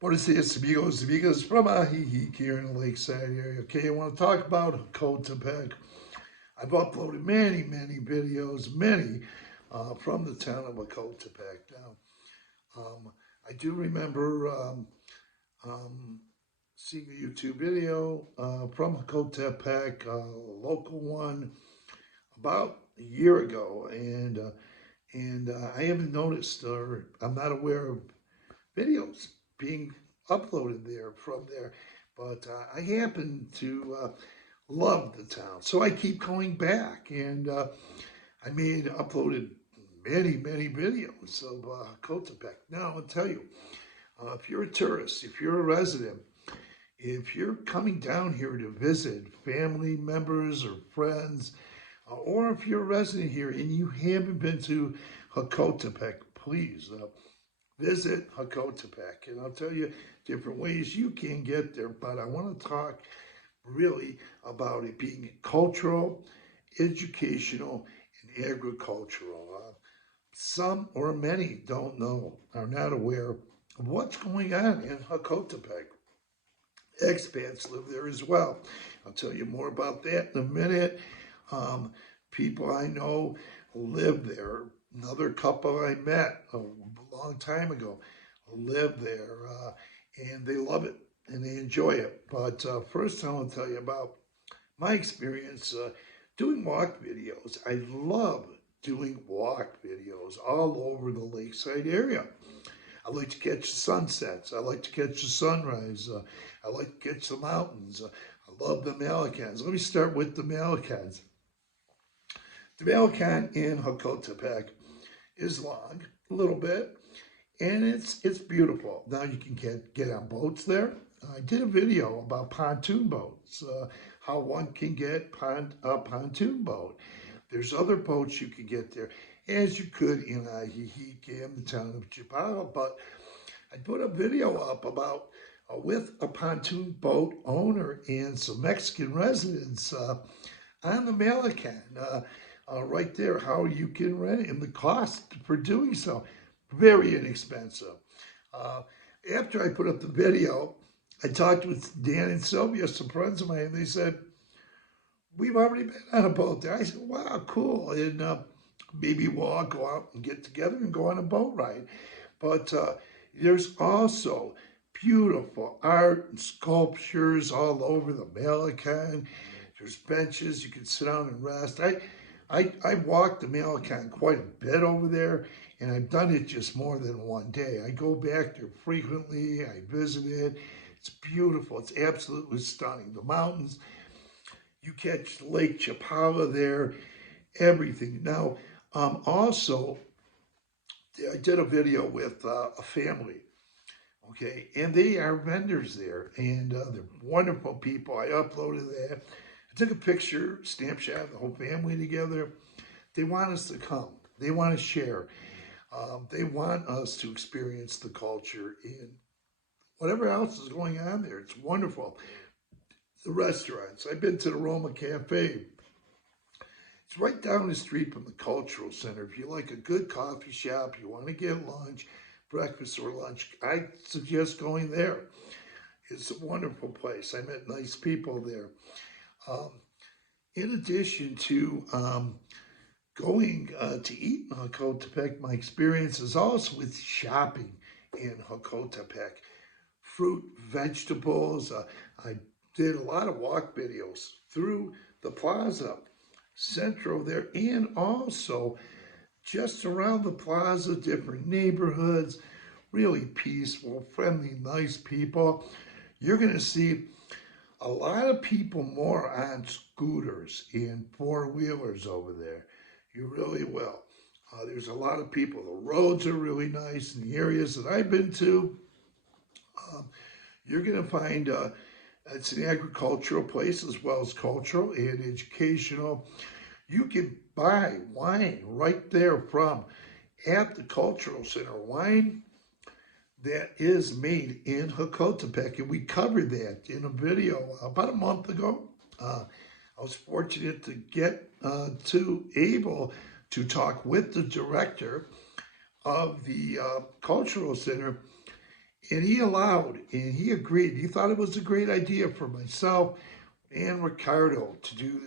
Buenos dias, amigos, amigas from Ahihi here in the Lakeside area. Okay, I want to talk about Jocotepec. I've uploaded many videos, many from the town of Jocotepec. Now, I do remember um, seeing a YouTube video from Jocotepec, a local one, about a year ago, and I haven't noticed or I'm not aware of videos being uploaded there from there. But I happen to love the town, so I keep going back, and I uploaded many videos of Cotepec. Now I'll tell you, if you're a tourist, if you're a resident, if you're coming down here to visit family members or friends, or if you're a resident here and you haven't been to Hakotepec, please visit Jocotepec, and I'll tell you different ways you can get there. But I want to talk really about it being cultural, educational, and agricultural. Some or many don't know, are not aware of what's going on in Jocotepec. Expats live there as well. I'll tell you more about that in a minute. Um, People I know live there. Another couple I met a long time ago live there, and they love it and they enjoy it. But first, I want to tell you about my experience doing walk videos. I love doing walk videos all over the Lakeside area. I like to catch the sunsets. I like to catch the sunrise. I like to catch the mountains. I love the Malecans. Let me start with the Malecans. The Malacan in Jocotepec is long, a little bit, and it's beautiful. Now you can get on boats there. I did a video about pontoon boats, how one can get a pontoon boat. There's other boats you can get there, as you could in Ahihi in the town of Chipala, but I put a video up about with a pontoon boat owner and some Mexican residents on the Malacan, right there, how you can rent it and the cost for doing so. Very inexpensive. Uh, After I put up the video, I talked with Dan and Sylvia, some friends of mine, and they said, we've already been on a boat there. I said, wow, cool. And maybe we'll all go out and get together and go on a boat ride. But there's also beautiful art and sculptures all over the Malacan. There's benches you can sit down and rest. I walked the Malacan quite a bit over there, and I've done it just more than one day. I go back there frequently. I visit it. It's beautiful. It's absolutely stunning. The mountains, you catch Lake Chapala there, everything. Now, also, I did a video with a family, okay, and they are vendors there, and they're wonderful people. I uploaded that. I took a picture, snapshot of the whole family together. They want us to come. They want to share. They want us to experience the culture and whatever else is going on there. It's wonderful. The restaurants. I've been to the Roma Cafe. It's right down the street from the Cultural Center. If you like a good coffee shop, you want to get lunch, breakfast or lunch, I suggest going there. It's a wonderful place. I met nice people there. Um, in addition to going to eat in Jocotepec, my experience is also with shopping in Jocotepec. Fruit, vegetables. I did a lot of walk videos through the plaza, central there, and also just around the plaza, different neighborhoods, really peaceful, friendly, nice people. You're going to see a lot of people more on scooters and four-wheelers over there. You really will. There's a lot of people. The roads are really nice in the areas that I've been to. Um, you're going to find it's an agricultural place as well as cultural and educational. You can buy wine right there from at the Cultural Center. Wine that is made in Jocotepec, and we covered that in a video about a month ago. I was fortunate to get to able to talk with the director of the Cultural Center, And he allowed and he agreed. He thought it was a great idea for myself and Ricardo to do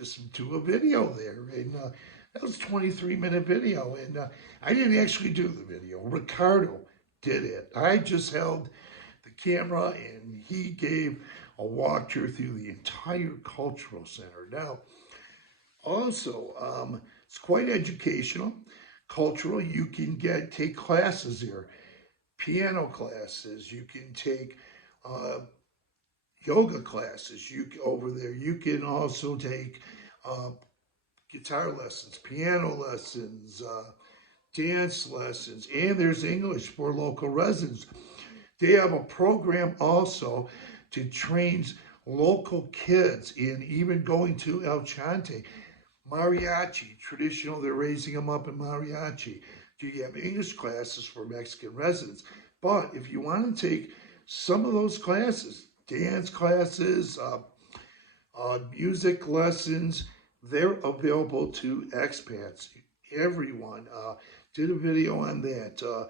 a video there. And that was a 23-minute video. And I didn't actually do the video. Ricardo did it. I just held the camera and he gave a walkthrough through the entire cultural center. Now, also, it's quite educational, cultural. You can take classes there, piano classes. You can take yoga classes. Over there. You can also take uh, guitar lessons, piano lessons, dance lessons, and there's English for local residents. They have a program also to train local kids in even going to El Chante. Mariachi, traditional, they're raising them up in mariachi. Do you have English classes for Mexican residents? But if you want to take some of those classes, dance classes, music lessons, they're available to expats. Everyone did a video on that.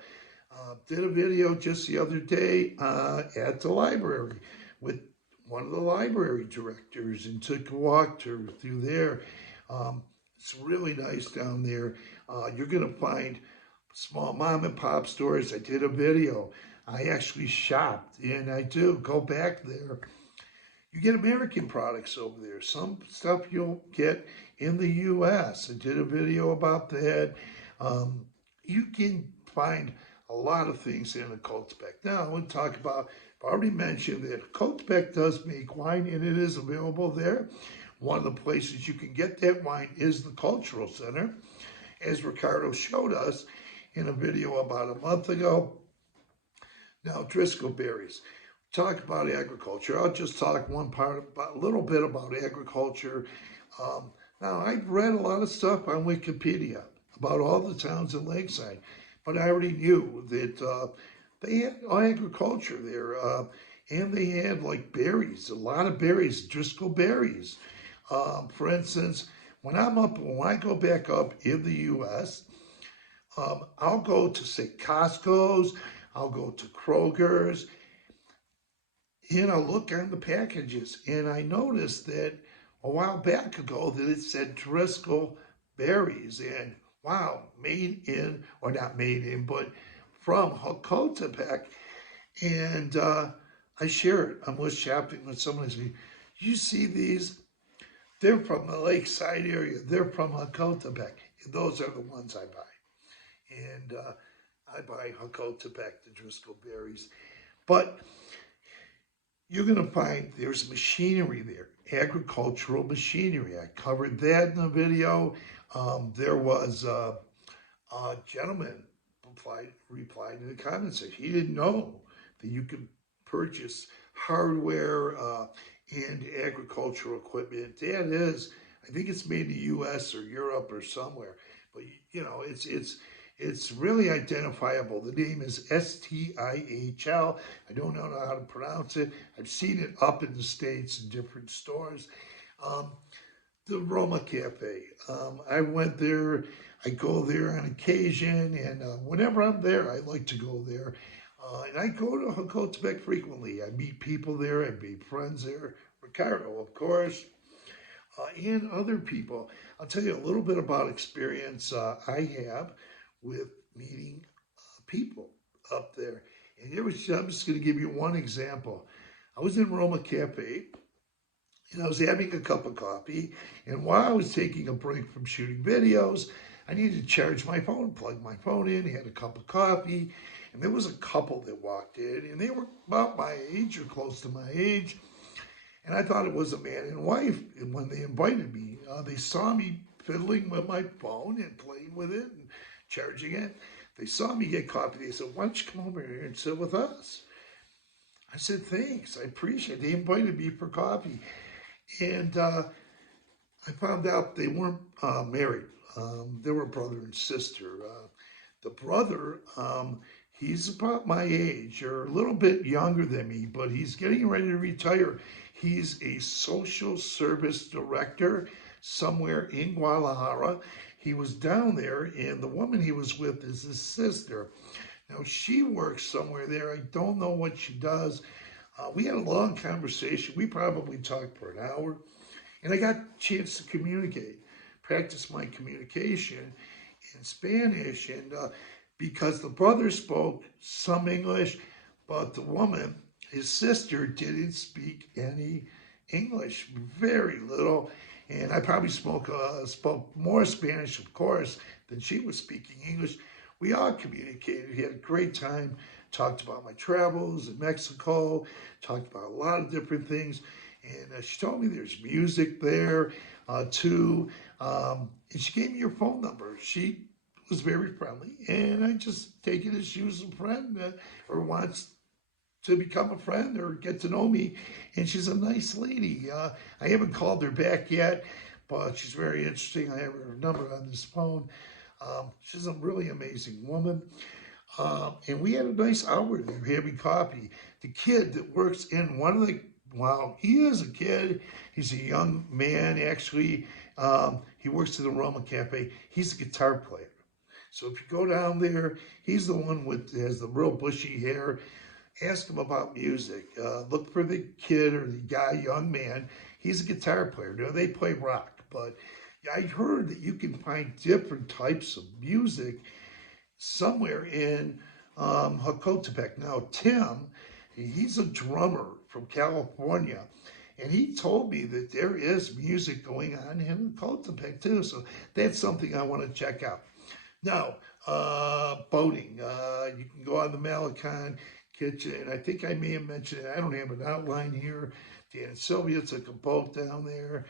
Did a video just the other day at the library with one of the library directors and took a walk through there. It's really nice down there. You're going to find small mom and pop stores. I did a video. I actually shopped, and I do go back there. You get American products over there. Some stuff you'll get in the U.S. I did a video about that. You can find a lot of things in Jocotepec. Now, I want to talk about, I've already mentioned that Jocotepec does make wine, and it is available there. One of the places you can get that wine is the Cultural Center, as Ricardo showed us in a video about a month ago. Now, Driscoll berries. Talk about agriculture. I'll just talk a little bit about agriculture. Now, I've read a lot of stuff on Wikipedia about all the towns in Lakeside, but I already knew that they had agriculture there, and they had like berries, a lot of berries, Driscoll berries. For instance, when I go back up in the U.S., I'll go to, say, Costco's, I'll go to Kroger's, and I'll look on the packages, and I noticed that a while back ago that it said Driscoll berries, and wow, made in, or not made in, but from Jocotepec. And I share it. I'm with shopping with someone and say, you see these? They're from the Lakeside area. They're from Jocotepec. And those are the ones I buy. And I buy Jocotepec, the Driscoll berries. But you're going to find there's machinery there, agricultural machinery. I covered that in the video. There was a gentleman replied in the comments that he didn't know that you could purchase hardware and agricultural equipment. That is, I think it's made in the U.S. or Europe or somewhere. But you know, it's really identifiable. The name is STIHL. I don't know how to pronounce it. I've seen it up in the States in different stores. The Roma Cafe. I went there. I go there on occasion, and whenever I'm there, I like to go there. And I go to Jocotepec frequently. I meet people there. I meet friends there. Ricardo, of course, and other people. I'll tell you a little bit about experience I have with meeting people up there. And I'm just going to give you one example. I was in Roma Cafe, and I was having a cup of coffee. And while I was taking a break from shooting videos, I needed to charge my phone, plug my phone in, had a cup of coffee. And there was a couple that walked in, and they were about my age or close to my age. And I thought it was a man and wife. And when they invited me, they saw me fiddling with my phone and playing with it and charging it. They saw me get coffee. They said, why don't you come over here and sit with us? I said, thanks. I appreciate it. They invited me for coffee. And I found out they weren't married. They were brother and sister. The brother, he's about my age, or a little bit younger than me, but he's getting ready to retire. He's a social service director somewhere in Guadalajara. He was down there, and the woman he was with is his sister. Now, she works somewhere there. I don't know what she does. We had a long conversation. We probably talked for an hour, and I got a chance to communicate, practice my communication in Spanish. And because the brother spoke some English, but the woman, his sister, didn't speak any English, very little. And I probably spoke more Spanish, of course, than she was speaking English. We all communicated. We had a great time. Talked about my travels in Mexico. Talked about a lot of different things. And she told me there's music there too. And she gave me her phone number. She was very friendly, and I just take it as she was a friend or wants to become a friend or get to know me. And she's a nice lady. I haven't called her back yet, but she's very interesting. I have her number on this phone. She's a really amazing woman. And we had a nice hour there having coffee. The kid that works in one of the, wow, he is a kid. He's a young man, actually. He works at the Roma Cafe. He's a guitar player. So if you go down there, he's the one with has the real bushy hair. Ask him about music. Look for the kid or the guy, young man. He's a guitar player. Now they play rock, but I heard that you can find different types of music somewhere in Jocotepec. Now Tim, he's a drummer from California. And he told me that there is music going on in Jocotepec too. So that's something I want to check out. Now, boating. You can go on the Malecon kitchen. And I think I may have mentioned it. I don't have an outline here. Dan and Sylvia took a boat down there.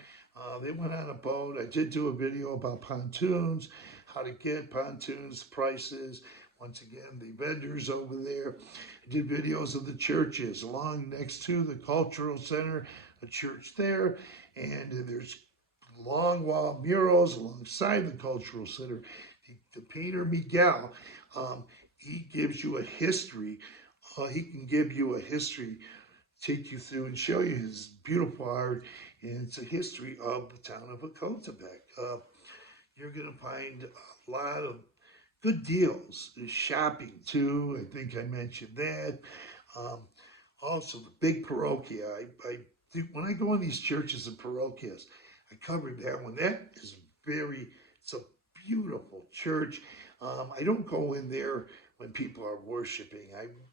They went on a boat. I did do a video about pontoons, how to get pontoons, prices. Once again, the vendors over there. I did videos of the churches along next to the cultural center, a church there. And there's long wall murals alongside the cultural center. The painter Miguel, he gives you a history. He can give you a history, take you through and show you his beautiful art, and it's a history of the town of Jocotepec. You're going to find a lot of good deals. There's shopping too. I think I mentioned that. Um, Also, the big parochia. When I go in these churches and parochias, I covered that one. That is it's a beautiful church. I don't go in there when people are worshiping.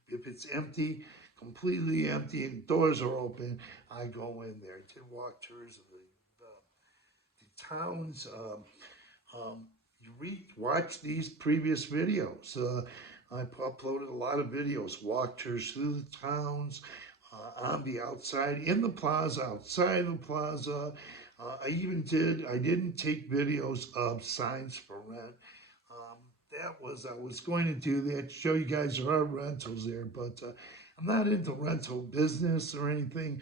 If it's empty, completely empty, and doors are open, I go in there. I did walk tours of the towns. Watch these previous videos. I've uploaded a lot of videos, walk tours through the towns, on the outside, in the plaza, outside the plaza. I didn't take videos of signs for rent. I was going to do that, show you guys there are rentals there, but I'm not into rental business or anything.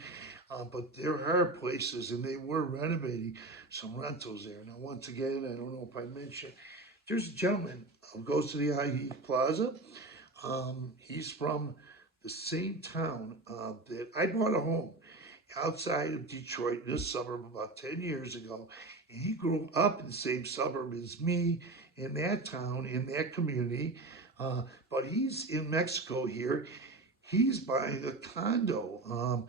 But there are places, and they were renovating some rentals there. Now, once again, I don't know if I mentioned, there's a gentleman who goes to the IE Plaza. He's from the same town that I bought a home outside of Detroit, in this suburb, about 10 years ago. And he grew up in the same suburb as me, in that town, in that community. But he's in Mexico here. He's buying a condo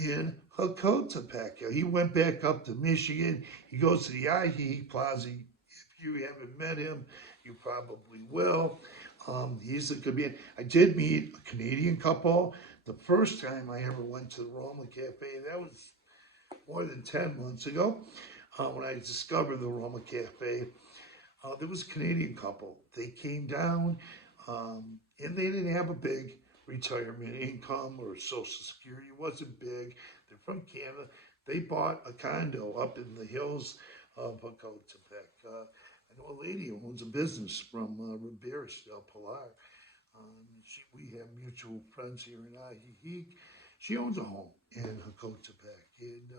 in Jocotepec. He went back up to Michigan. He goes to the IE Plaza. If you haven't met him, you probably will. He's a comedian. I did meet a Canadian couple the first time I ever went to the Roma Cafe. That was more than 10 months ago when I discovered the Roma Cafe. There was a Canadian couple. They came down and they didn't have a big retirement income or Social Security. It wasn't big. They're from Canada. They bought a condo up in the hills of Jocotepec. I know a lady who owns a business from Rivera del Pilar. We have mutual friends here in Ajijic. She owns a home in Jocotepec. And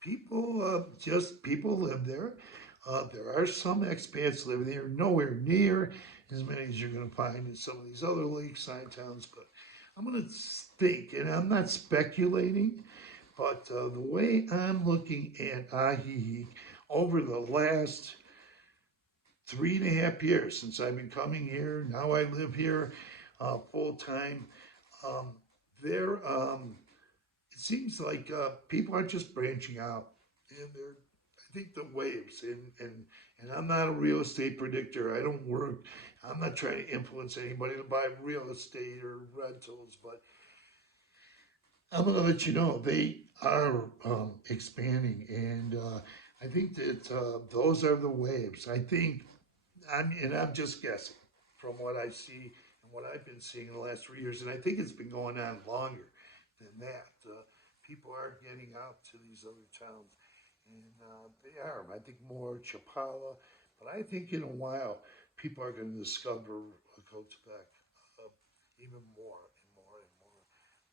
people live there. There are some expats living there, nowhere near as many as you're going to find in some of these other lakeside towns. But I'm going to think, and I'm not speculating, but the way I'm looking at Ajijic over the last 3.5 years since I've been coming here, now I live here. full-time. Um, there, it seems like people are just branching out, and they're, I think the waves, and I'm not a real estate predictor. I don't work. I'm not trying to influence anybody to buy real estate or rentals, but I'm going to let you know they are expanding, and I think that those are the waves. I think I'm just guessing from what I see and what I've been seeing in the last 3 years, and I think it's been going on longer than that. People are getting out to these other towns, and they are. I think more Chapala, but I think in a while people are going to discover Jocotepec even more and more and more.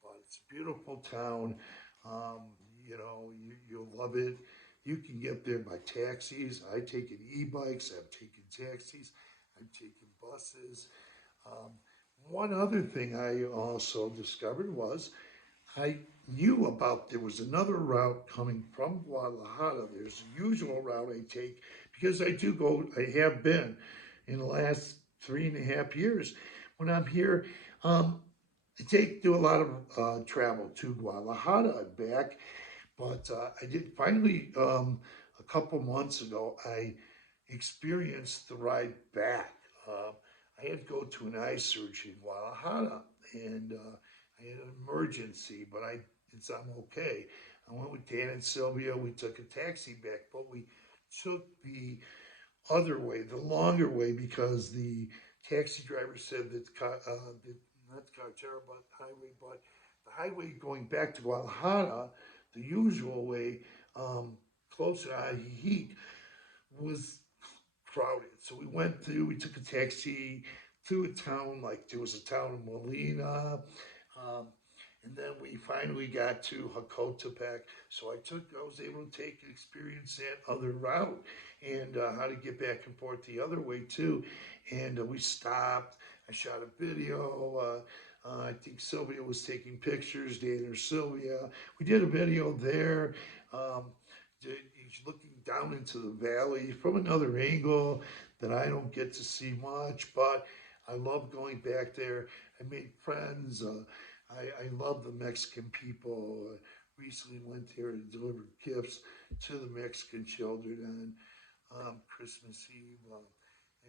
But it's a beautiful town. You'll love it. You can get there by taxis. I've taken e-bikes. I've taken taxis. I've taken buses. Um, One other thing I also discovered was I knew about there was another route coming from Guadalajara. There's a usual route I take because I do go, I have been in the last 3.5 years. When I'm here, do a lot of travel to Guadalajara and back, but I did finally, a couple months ago, I experienced the ride back. I had to go to an eye surgery in Guadalajara, and I had an emergency, but I'm okay. I went with Dan and Sylvia. We took a taxi back, but we took the other way, the longer way, because the taxi driver said that not Carretera, but the highway going back to Guadalajara, the usual way, closer to Ajijic, was crowded. So we took a taxi to a town, like there was a town in Molina, um, and then we finally got to Jocotepec. So I was able to take and experience that other route and how to get back and forth the other way too. And we stopped. I shot a video. I think Sylvia was taking pictures, Dan or Sylvia. We did a video there. Um, Looking down into the valley from another angle that I don't get to see much, but I love going back there. I made friends. I love the Mexican people. Recently went there and delivered gifts to the Mexican children on Christmas Eve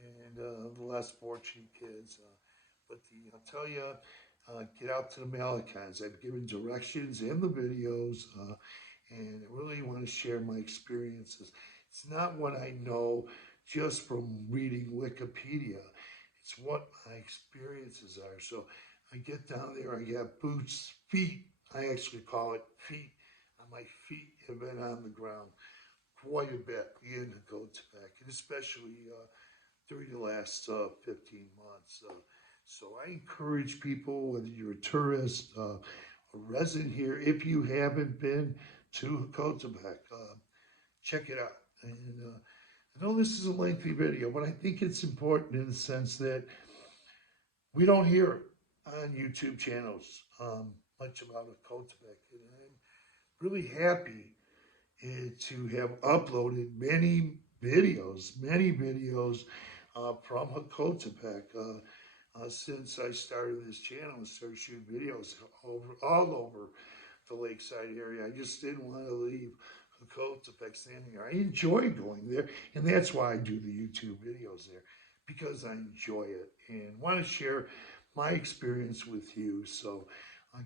and the less fortunate kids. I'll tell you, get out to the Malecons. I've given directions in the videos, and I really want to share my experiences. It's not what I know just from reading Wikipedia. It's what my experiences are. So I get down there, I got boots, feet. I actually call it feet. And my feet have been on the ground quite a bit in the Jocotepec, and especially during the last 15 months. So I encourage people, whether you're a tourist, a resident here, if you haven't been to Jocotepec, check it out. And I know this is a lengthy video, but I think it's important in the sense that we don't hear on YouTube channels much about Jocotepec. And I'm really happy to have uploaded many videos from Jocotepec since I started this channel and started shooting videos all over the Lakeside area. I just didn't want to leave Jocotepec standing there. I enjoy going there, and that's why I do the YouTube videos there, because I enjoy it and want to share my experience with you. So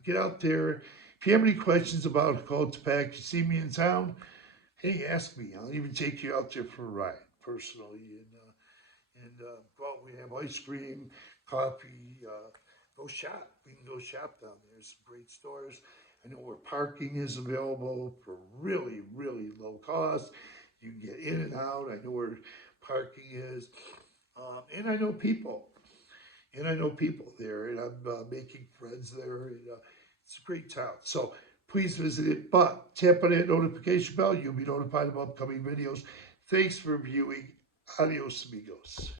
get out there. If you have any questions about Jocotepec, you see me in town, hey, ask me. I'll even take you out there for a ride personally. And go out. We have ice cream, coffee. Go shop. We can go shop down there. There's some great stores. I know where parking is available for really, really low cost. You can get in and out. I know where parking is. And I know people. And I know people there. And I'm making friends there. And it's a great town. So please visit it. But tap on that notification bell. You'll be notified of upcoming videos. Thanks for viewing. Adios, amigos.